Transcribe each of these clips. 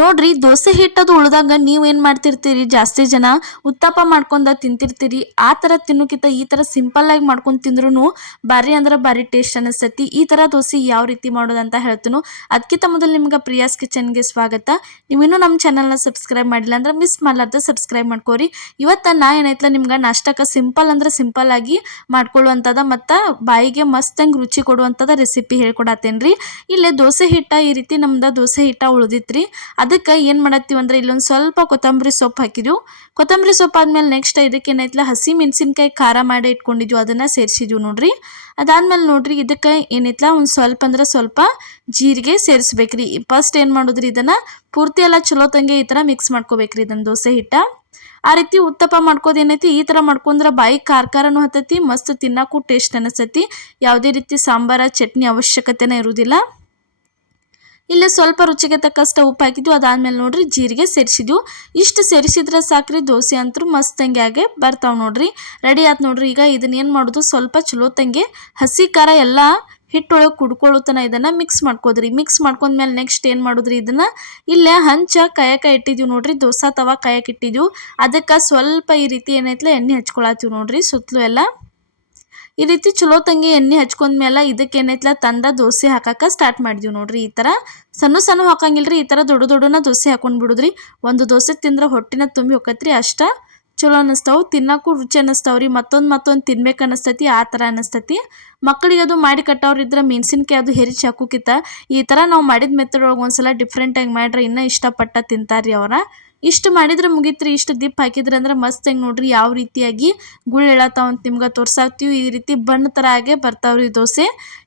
ನೋಡ್ರಿ, ದೋಸೆ ಹಿಟ್ಟದು ಉಳ್ದಂಗ ನೀವ್ ಏನ್ ಮಾಡ್ತಿರ್ತೀರಿ, ಜಾಸ್ತಿ ಜನ ಉತ್ತಪ್ಪ ಮಾಡ್ಕೊಂಡ ತಿಂತಿರ್ತೀರಿ. ಆ ತರ ತಿನ್ನೋಕಿಂತ ಈ ತರ ಸಿಂಪಲ್ ಆಗಿ ಮಾಡ್ಕೊಂಡ್ ತಿಂದ್ರು ಬಾರಿ ಅಂದ್ರ ಬಾರಿ ಟೇಸ್ಟ್ ಅನಿಸ್ತತಿ. ಈ ತರ ದೋಸೆ ಯಾವ ರೀತಿ ಮಾಡೋದಂತ ಹೇಳ್ತೀನೋ. ಅದಕ್ಕಿಂತ ಮೊದಲು ನಿಮ್ಗೆ ಪ್ರಿಯಾಸ್ ಕಿಚನ್ಗೆ ಸ್ವಾಗತ. ನೀವಿನ್ನೂ ನಮ್ಮ ಚಾನಲ್ನ ಸಬ್ಸ್ಕ್ರೈಬ್ ಮಾಡಿಲ್ಲ ಅಂದ್ರೆ ಮಿಸ್ ಮಾಡ್ಲಾರ್ದ ಸಬ್ಸ್ಕ್ರೈಬ್ ಮಾಡ್ಕೋರಿ. ಇವತ್ತ ನಾ ಏನೈತ್ಲ ನಿಮ್ಗೆ ನಾಷ್ಟಕ್ಕೆ ಸಿಂಪಲ್ ಅಂದ್ರೆ ಸಿಂಪಲ್ ಆಗಿ ಮಾಡ್ಕೊಳ್ಳುವಂಥದ ಮತ್ತು ಬಾಯಿಗೆ ಮಸ್ತಂಗೆ ರುಚಿ ಕೊಡುವಂಥದ ರೆಸಿಪಿ ಹೇಳ್ಕೊಡತ್ತೇನ್ರಿ. ಇಲ್ಲೇ ದೋಸೆ ಹಿಟ್ಟ ಈ ರೀತಿ ನಮ್ದು ದೋಸೆ ಹಿಟ್ಟ ಉಳ್ದಿತ್ರಿ. ಅದಕ್ಕೆ ಏನು ಮಾಡತ್ತೀವಿ ಅಂದ್ರೆ ಇಲ್ಲೊಂದು ಸ್ವಲ್ಪ ಕೊತ್ತಂಬರಿ ಸೊಪ್ಪು ಹಾಕಿದ್ವು. ಕೊತ್ತಂಬರಿ ಸೊಪ್ಪು ಆದ್ಮೇಲೆ ನೆಕ್ಸ್ಟ್ ಇದಕ್ಕೆ ಏನೈತ್ಲ ಹಸಿ ಮೆಣಸಿನ್ಕಾಯಿ ಖಾರ ಮಾಡಿ ಇಟ್ಕೊಂಡಿದ್ವು, ಅದನ್ನು ಸೇರಿಸಿದ್ವು ನೋಡ್ರಿ. ಅದಾದ್ಮೇಲೆ ನೋಡ್ರಿ ಇದಕ್ಕೆ ಏನೈತ್ಲ ಒಂದು ಸ್ವಲ್ಪ ಅಂದ್ರೆ ಸ್ವಲ್ಪ ಜೀರಿಗೆ ಸೇರಿಸ್ಬೇಕ್ರಿ. ಫಸ್ಟ್ ಏನು ಮಾಡೋದ್ರಿ, ಇದನ್ನು ಪೂರ್ತಿ ಎಲ್ಲ ಚಲೋ ತಂಗೆ ಈ ಥರ ಮಿಕ್ಸ್ ಮಾಡ್ಕೋಬೇಕ್ರಿ ಇದನ್ನು ದೋಸೆ ಹಿಟ್ಟ. ಆ ರೀತಿ ಉತ್ತಪ್ಪ ಮಾಡ್ಕೋದೇನೈತಿ ಈ ಥರ ಮಾಡ್ಕೊಂಡ್ರೆ ಬಾಯಿ ಖಾರನೂ ಹತ್ತೈತಿ, ಮಸ್ತ್ ತಿನ್ನಕ್ಕೂ ಟೇಸ್ಟ್ ಅನಿಸ್ತೈತಿ. ಯಾವುದೇ ರೀತಿ ಸಾಂಬಾರ ಚಟ್ನಿ ಅವಶ್ಯಕತೆನೇ ಇರುವುದಿಲ್ಲ. ಇಲ್ಲೇ ಸ್ವಲ್ಪ ರುಚಿಗೆ ತಕ್ಕಷ್ಟು ಉಪ್ಪು ಹಾಕಿದ್ವು. ಅದಾದ್ಮೇಲೆ ನೋಡ್ರಿ ಜೀರಿಗೆ ಸೇರಿಸಿದ್ವು. ಇಷ್ಟು ಸೇರಿಸಿದ್ರೆ ಸಾಕ್ರಿ, ದೋಸೆ ಅಂತೂ ಮಸ್ತ್ ತಂಗಿ ಬರ್ತಾವೆ ನೋಡ್ರಿ. ರೆಡಿ ಆಯ್ತು ನೋಡ್ರಿ. ಈಗ ಇದನ್ನ ಏನು ಮಾಡೋದು, ಸ್ವಲ್ಪ ಚಲೋ ತಂಗಿ ಹಸಿ ಖಾರ ಎಲ್ಲ ಹಿಟ್ಟೊಳಗೆ ಕುಡ್ಕೊಳ್ಳೋತನ ಇದನ್ನು ಮಿಕ್ಸ್ ಮಾಡ್ಕೋದ್ರಿ. ಮಿಕ್ಸ್ ಮಾಡ್ಕೊಂಡ್ಮೇಲೆ ನೆಕ್ಸ್ಟ್ ಏನು ಮಾಡೋದ್ರಿ, ಇದನ್ನು ಇಲ್ಲೇ ಹಂಚ ಕಾಯಕ್ಕೆ ಇಟ್ಟಿದ್ವಿ ನೋಡ್ರಿ. ದೋಸೆ ತವ ಕಾಯಕ್ಕೆ ಇಟ್ಟಿದ್ವು. ಅದಕ್ಕೆ ಸ್ವಲ್ಪ ಈ ರೀತಿ ಏನೈತ್ಲ ಎಣ್ಣೆ ಹಚ್ಕೊಳತ್ತೀವಿ ನೋಡ್ರಿ ಸುತ್ತಲೂ ಎಲ್ಲ. ಈ ರೀತಿ ಚಲೋ ತಂಗಿ ಎಣ್ಣೆ ಹಚ್ಕೊಂಡ್ಮೇಲೆ ಇದಕ್ಕೆ ಏನೈತ್ಲ ತಂದ ದೋಸೆ ಹಾಕಕ್ಕೆ ಸ್ಟಾರ್ಟ್ ಮಾಡಿದ್ವಿ ನೋಡ್ರಿ. ಈ ಥರ ಸಣ್ಣ ಸಣ್ಣ ಹಾಕಂಗಿಲ್ರಿ, ಈ ಥರ ದೊಡ್ಡ ದೊಡ್ಡನ ದೋಸೆ ಹಾಕೊಂಡು ಬಿಡುದ್ರಿ. ಒಂದು ದೋಸೆ ತಿಂದ್ರೆ ಹೊಟ್ಟಿನ ತುಂಬಿ ಹೋಗತ್ರಿ, ಅಷ್ಟ ಚಲೋ ಅನ್ನಿಸ್ತಾವೆ, ತಿನ್ನಕ್ಕೂ ರುಚಿ ಅನ್ನಿಸ್ತಾವ್ರಿ. ಮತ್ತೊಂದು ತಿನ್ಬೇಕು ಅನ್ನಿಸ್ತತಿ, ಆ ಥರ ಅನ್ನಿಸ್ತತಿ. ಮಕ್ಕಳಿಗೆ ಅದು ಮಾಡಿ ಕಟ್ಟವ್ರಿದ್ರೆ ಮೆಣಸಿನ್ಕಾಯಿ ಅದು ಹೆರಿಚಿ ಹಾಕೋಕ್ಕಿಂತ ಈ ಥರ ನಾವು ಮಾಡಿದ ಮೆಥಡ್ ಒಳಗೆ ಒಂದ್ಸಲ ಡಿಫ್ರೆಂಟಾಗಿ ಮಾಡ್ರೆ ಇನ್ನೂ ಇಷ್ಟಪಟ್ಟ ತಿಂತಾರ್ರಿ ಅವರ. ಇಷ್ಟು ಮಾಡಿದ್ರೆ ಮುಗಿತ್ರಿ. ಇಷ್ಟು ದಿಪ್ ಹಾಕಿದ್ರೆ ಅಂದ್ರೆ ಮಸ್ತ್ ಹೆಂಗೆ ನೋಡ್ರಿ ಯಾವ ರೀತಿಯಾಗಿ ಗುಳ್ಳು ಎಳತಾವ ಅಂತ ನಿಮ್ಗೆ ತೋರ್ಸಾಕ್ತೀವಿ. ಈ ರೀತಿ ಬಣ್ಣ ಥರ ಆಗೇ ಬರ್ತಾವ್ರಿ ದೋಸೆ.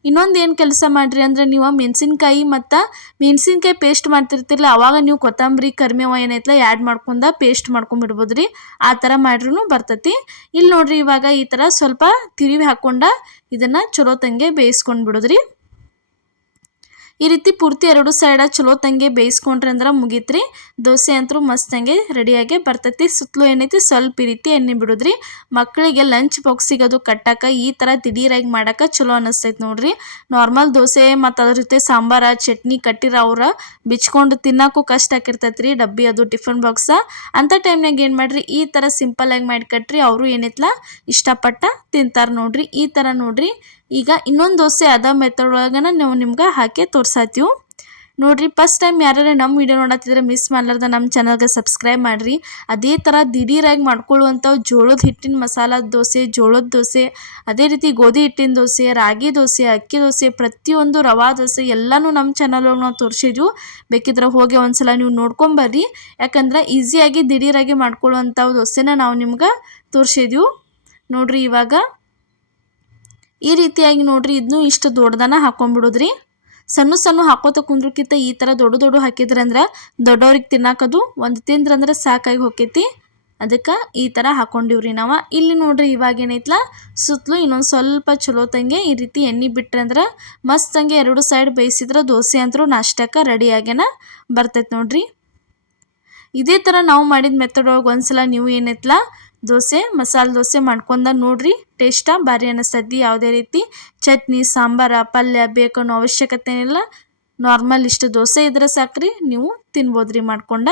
ಇನ್ನೊಂದು ಏನು ಕೆಲಸ ಮಾಡಿರಿ ಅಂದ್ರೆ, ನೀವು ಮೆಣಸಿನ್ಕಾಯಿ ಮತ್ತು ಮೆಣಸಿನ್ಕಾಯಿ ಪೇಸ್ಟ್ ಮಾಡ್ತಿರ್ತಿರಲ್ಲ, ಅವಾಗ ನೀವು ಕೊತ್ತಂಬರಿ ಕರಿಬೇವು ಏನೈತಲ್ಲ ಆ್ಯಡ್ ಮಾಡ್ಕೊಂಡು ಪೇಸ್ಟ್ ಮಾಡ್ಕೊಂಡ್ಬಿಡ್ಬೋದ್ರಿ. ಆ ಥರ ಮಾಡ್ರೂ ಬರ್ತೈತಿ. ಇಲ್ಲಿ ನೋಡ್ರಿ ಇವಾಗ ಈ ಥರ ಸ್ವಲ್ಪ ತಿರುವಿ ಹಾಕ್ಕೊಂಡು ಇದನ್ನು ಚಲೋ ತಂಗೆ ಬೇಯಿಸ್ಕೊಂಡು ಬಿಡೋದ್ರಿ. ಈ ರೀತಿ ಪೂರ್ತಿ ಎರಡು ಸೈಡ ಚಲೋ ತಂಗೆ ಬೇಯಿಸ್ಕೊಂಡ್ರೆ ಅಂದ್ರೆ ಮುಗೀತ್ರಿ. ದೋಸೆ ಅಂತೂ ಮಸ್ತಂಗೆ ರೆಡಿಯಾಗಿ ಬರ್ತೈತಿ. ಸುತ್ತಲೂ ಏನೈತಿ ಸ್ವಲ್ಪ ಈ ರೀತಿ ಎಣ್ಣೆ ಬಿಡೋದ್ರಿ. ಮಕ್ಕಳಿಗೆ ಲಂಚ್ ಬಾಕ್ಸಿಗೆ ಅದು ಕಟ್ಟಕ್ಕೆ ಈ ಥರ ದಿಢೀರಾಗಿ ಮಾಡಕ್ಕೆ ಚಲೋ ಅನ್ನಿಸ್ತೈತಿ ನೋಡ್ರಿ. ನಾರ್ಮಲ್ ದೋಸೆ ಮತ್ತು ಅದ್ರ ಜೊತೆ ಸಾಂಬಾರ ಚಟ್ನಿ ಕಟ್ಟಿರ ಅವ್ರ ಬಿಚ್ಕೊಂಡು ತಿನ್ನೋಕ್ಕೂ ಕಷ್ಟ ಆಗಿರ್ತೈತಿ ರೀ ಡಬ್ಬಿ ಅದು ಟಿಫನ್ ಬಾಕ್ಸ. ಅಂಥ ಟೈಮ್ನಾಗ ಏನು ಮಾಡಿರಿ, ಈ ಥರ ಸಿಂಪಲ್ಲಾಗಿ ಮಾಡಿ ಕಟ್ರಿ, ಅವರು ಏನೈತ್ಲ ಇಷ್ಟಪಟ್ಟ ತಿಂತಾರೆ ನೋಡ್ರಿ. ಈ ಥರ ನೋಡ್ರಿ. ಈಗ ಇನ್ನೊಂದು ದೋಸೆ ಅದ ಮೆಥಡ್ ಒಳಗನ ನಾವು ನಿಮ್ಗೆ ಹಾಕಿ ತೋರ್ಸಾತೀವಿ ನೋಡ್ರಿ. ಫಸ್ಟ್ ಟೈಮ್ ಯಾರು ನಮ್ಮ ವಿಡಿಯೋ ನೋಡತ್ತಿದ್ರೆ ಮಿಸ್ ಮಾಡ್ಲಾರ್ದ ನಮ್ಮ ಚಾನಲ್ಗೆ ಸಬ್ಸ್ಕ್ರೈಬ್ ಮಾಡಿರಿ. ಅದೇ ಥರ ದಿಢೀರಾಗಿ ಮಾಡ್ಕೊಳ್ಳುವಂಥ ಜೋಳದ ಹಿಟ್ಟಿನ ಮಸಾಲದ ದೋಸೆ, ಜೋಳದ ದೋಸೆ, ಅದೇ ರೀತಿ ಗೋಧಿ ಹಿಟ್ಟಿನ ದೋಸೆ, ರಾಗಿ ದೋಸೆ, ಅಕ್ಕಿ ದೋಸೆ, ಪ್ರತಿಯೊಂದು ರವಾ ದೋಸೆ ಎಲ್ಲನೂ ನಮ್ಮ ಚಾನಲ್ ಒಳಗೆ ನಾವು ತೋರಿಸಿದ್ವು. ಬೇಕಿದ್ರೆ ಹೋಗಿ ಒಂದ್ಸಲ ನೀವು ನೋಡ್ಕೊಂಬರ್ರಿ. ಯಾಕಂದ್ರೆ ಈಸಿಯಾಗಿ ದಿಢೀರಾಗಿ ಮಾಡ್ಕೊಳ್ಳುವಂಥ ದೋಸೆನ ನಾವು ನಿಮ್ಗೆ ತೋರಿಸಿದ್ವು ನೋಡ್ರಿ. ಇವಾಗ ಈ ರೀತಿಯಾಗಿ ನೋಡ್ರಿ ಇದನ್ನು ಇಷ್ಟು ದೊಡ್ಡದನ್ನ ಹಾಕೊಂಡ್ಬಿಡೋದ್ರಿ. ಸಣ್ಣ ಸಣ್ಣ ಹಾಕೋತ ಕುಂದ್ರಕ್ಕಿಂತ ಈ ಥರ ದೊಡ್ಡ ದೊಡ್ಡ ಹಾಕಿದ್ರೆ ಅಂದ್ರೆ ದೊಡ್ಡವ್ರಿಗೆ ತಿನ್ನೋಕದು ಒಂದು ತಿಂದ್ರಂದ್ರೆ ಸಾಕಾಗಿ ಹೋಕೈತಿ. ಅದಕ್ಕೆ ಈ ಥರ ಹಾಕೊಂಡಿವ್ರಿ ನಾವು. ಇಲ್ಲಿ ನೋಡ್ರಿ ಇವಾಗ ಏನೈತ್ಲ ಸುತ್ತಲೂ ಇನ್ನೊಂದು ಸ್ವಲ್ಪ ಚಲೋ ತಂಗೆ ಈ ರೀತಿ ಎಣ್ಣೆ ಬಿಟ್ರೆ ಅಂದ್ರೆ ಮಸ್ತಂಗೆ ಎರಡು ಸೈಡ್ ಬೇಯಿಸಿದ್ರೆ ದೋಸೆ ಅಂತೂ ನಾಷ್ಟಕ್ಕೆ ರೆಡಿಯಾಗೇನ ಬರ್ತೈತೆ ನೋಡ್ರಿ. ಇದೇ ಥರ ನಾವು ಮಾಡಿದ ಮೆಥಡ್ ಒಳಗೆ ಒಂದ್ಸಲ ನೀವು ಏನೈತ್ಲ ದೋಸೆ ಮಸಾಲೆ ದೋಸೆ ಮಾಡ್ಕೊಂಡ ನೋಡ್ರಿ. ಟೇಸ್ಟ ಭಾರಿ ಅನ್ನಿಸ್ತೈತಿ. ಯಾವುದೇ ರೀತಿ ಚಟ್ನಿ ಸಾಂಬಾರ ಪಲ್ಯ ಬೇಕನ್ನೋ ಅವಶ್ಯಕತೆ ಇಲ್ಲ. ನಾರ್ಮಲ್ ಇಷ್ಟು ದೋಸೆ ಇದ್ರೆ ಸಾಕ್ರಿ, ನೀವು ತಿನ್ಬೋದ್ರಿ ಮಾಡ್ಕೊಂಡ.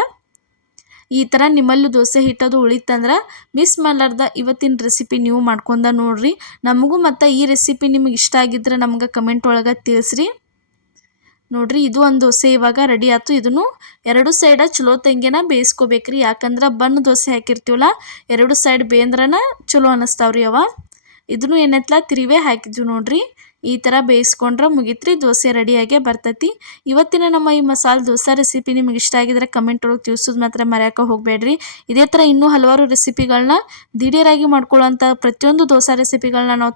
ಈ ಥರ ನಿಮ್ಮಲ್ಲೂ ದೋಸೆ ಹಿಟ್ಟದು ಉಳಿತಂದ್ರೆ ಮಿಸ್ ಮಾಡ್ಲಾರ್ದ ಇವತ್ತಿನ ರೆಸಿಪಿ ನೀವು ಮಾಡ್ಕೊಂಡ ನೋಡ್ರಿ. ನಮಗೂ ಮತ್ತು ಈ ರೆಸಿಪಿ ನಿಮಗೆ ಇಷ್ಟ ಆಗಿದ್ರೆ ನಮ್ಗೆ ಕಮೆಂಟ್ ಒಳಗೆ ತಿಳಿಸ್ರಿ ನೋಡ್ರಿ. ಇದು ಒಂದು ದೋಸೆ ಇವಾಗ ರೆಡಿ ಆಯ್ತು. ಇದನ್ನು ಎರಡು ಸೈಡ ಚಲೋ ತಂಗಿನ ಬೇಯಿಸ್ಕೋಬೇಕ್ರಿ. ಯಾಕಂದ್ರೆ ಬಣ್ಣ ದೋಸೆ ಹಾಕಿರ್ತೀವಲ್ಲ, ಎರಡು ಸೈಡ್ ಬೇಂದ್ರನ ಚಲೋ ಅನ್ನಿಸ್ತಾವ್ರಿ ಅವ. ಇದನ್ನು ಏನೈತ್ಲ ತಿರುವೇ ಹಾಕಿದ್ವಿ ನೋಡ್ರಿ. ಈ ಥರ ಬೇಯಿಸ್ಕೊಂಡ್ರೆ ಮುಗಿತ್ರಿ, ದೋಸೆ ರೆಡಿಯಾಗೇ ಬರ್ತೈತಿ. ಇವತ್ತಿನ ನಮ್ಮ ಈ ಮಸಾಲೆ ದೋಸೆ ರೆಸಿಪಿ ನಿಮಗೆ ಇಷ್ಟ ಆಗಿದ್ರೆ ಕಮೆಂಟ್ ಒಳಗೆ ತಿಳಿಸೋದು ಮಾತ್ರ ಮರೆಯೋಕೆ ಹೋಗಬೇಡ್ರಿ. ಇದೇ ಥರ ಇನ್ನೂ ಹಲವಾರು ರೆಸಿಪಿಗಳನ್ನ ದಿಢೀರಾಗಿ ಮಾಡ್ಕೊಳ್ಳೋಂಥ ಪ್ರತಿಯೊಂದು ದೋಸೆ ರೆಸಿಪಿಗಳನ್ನ ನಾವು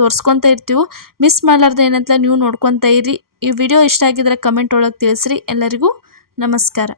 ತೋರಿಸ್ಕೊತ ಇರ್ತೀವಿ. ಮಿಸ್ ಮಾಡಲಾರ್ದು ಏನಂತ ನೀವು ನೋಡ್ಕೊತ ಇರಿ. ಈ ವಿಡಿಯೋ ಇಷ್ಟ ಆಗಿದ್ರೆ ಕಮೆಂಟ್ ಒಳಗೆ ತಿಳಿಸ್ರಿ. ಎಲ್ಲರಿಗೂ ನಮಸ್ಕಾರ.